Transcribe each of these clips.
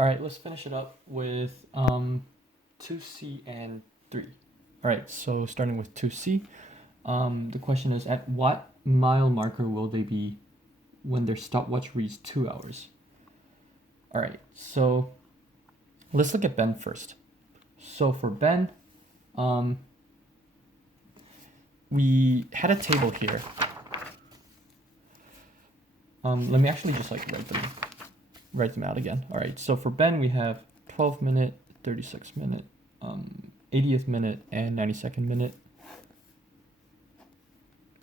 All right, let's finish it up with 2C and 3. All right, so starting with 2C, the question is, at what mile marker will they be when their stopwatch reads 2 hours? All right, so let's look at Ben first. So for Ben, we had a table here. Let me actually just write them out again. All right, so for Ben, we have 12 minute, 36 minute, 80th minute, and 92nd minute.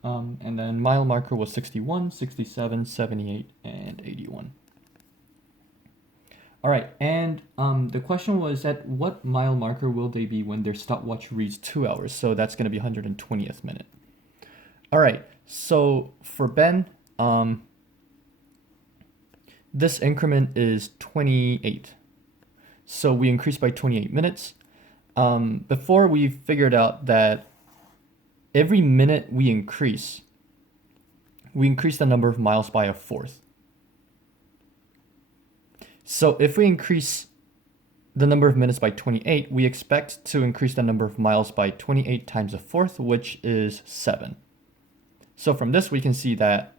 And then mile marker was 61, 67, 78, and 81. All right, and the question was, at what mile marker will they be when their stopwatch reads 2 hours? So that's going to be 120th minute. All right, so for Ben, this increment is 28. So we increased by 28 minutes. Before we figured out that every minute we increase the number of miles by a fourth. So if we increase the number of minutes by 28, we expect to increase the number of miles by 28 times a fourth, which is 7. So from this, we can see that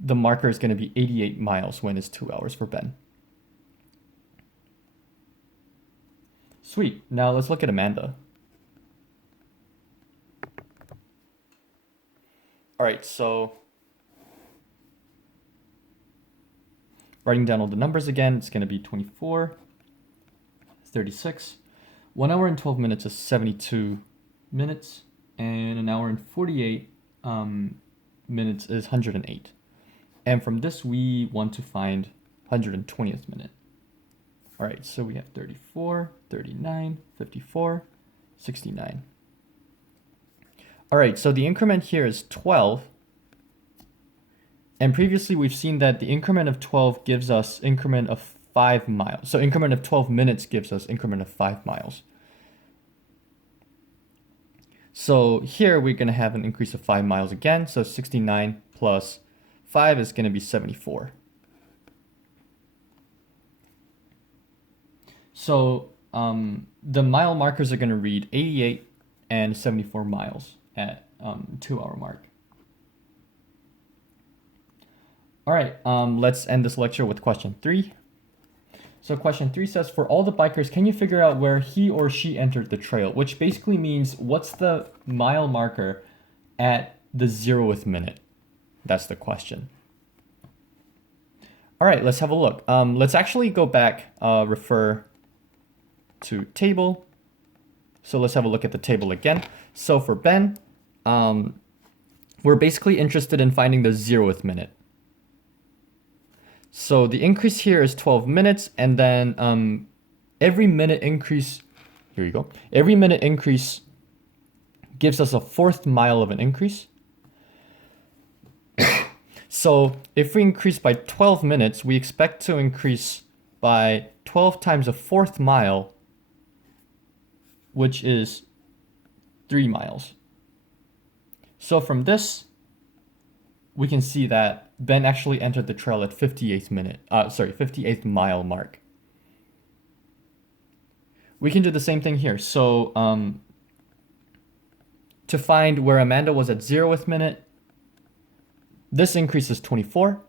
the marker is going to be 88 miles when it's 2 hours for Ben. Sweet. Now let's look at Amanda. All right, so writing down all the numbers again, it's going to be 24, 36. 1 hour and 12 minutes is 72 minutes, and an hour and 48 minutes is 108. And from this, we want to find 120th minute. All right, so we have 34, 39, 54, 69. All right, so the increment here is 12. And previously, we've seen that the increment of 12 gives us increment of 5 miles. So increment of 12 minutes gives us increment of 5 miles. So here, we're going to have an increase of 5 miles again. So 69 plus 5 is going to be 74. So the mile markers are going to read 88 and 74 miles at 2 hour mark. All right, let's end this lecture with question 3. So question 3 says, for all the bikers, can you figure out where he or she entered the trail? Which basically means, what's the mile marker at the 0th minute? That's the question. All right, let's have a look. Let's actually go back, refer to table. So let's have a look at the table again. So for Ben, we're basically interested in finding the 0th minute. So the increase here is 12 minutes, and then every minute increase, here you go. Every minute increase gives us a 4th mile of an increase. So if we increase by 12 minutes, we expect to increase by 12 times a 4th mile, which is 3 miles. So from this, we can see that Ben actually entered the trail at 58th mile mark. We can do the same thing here. So to find where Amanda was at 0th minute, this increase is 24.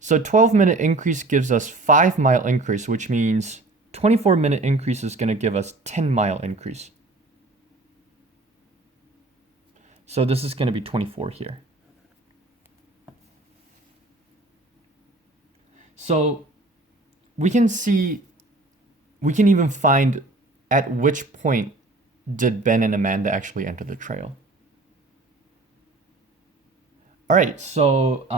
So 12-minute increase gives us 5-mile increase, which means 24-minute increase is going to give us 10-mile increase. So this is going to be 24 here. So we can even find at which point did Ben and Amanda actually enter the trail. All right, so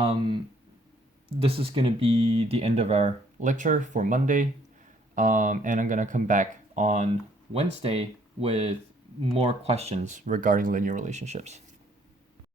this is going to be the end of our lecture for Monday. And I'm going to come back on Wednesday with more questions regarding linear relationships.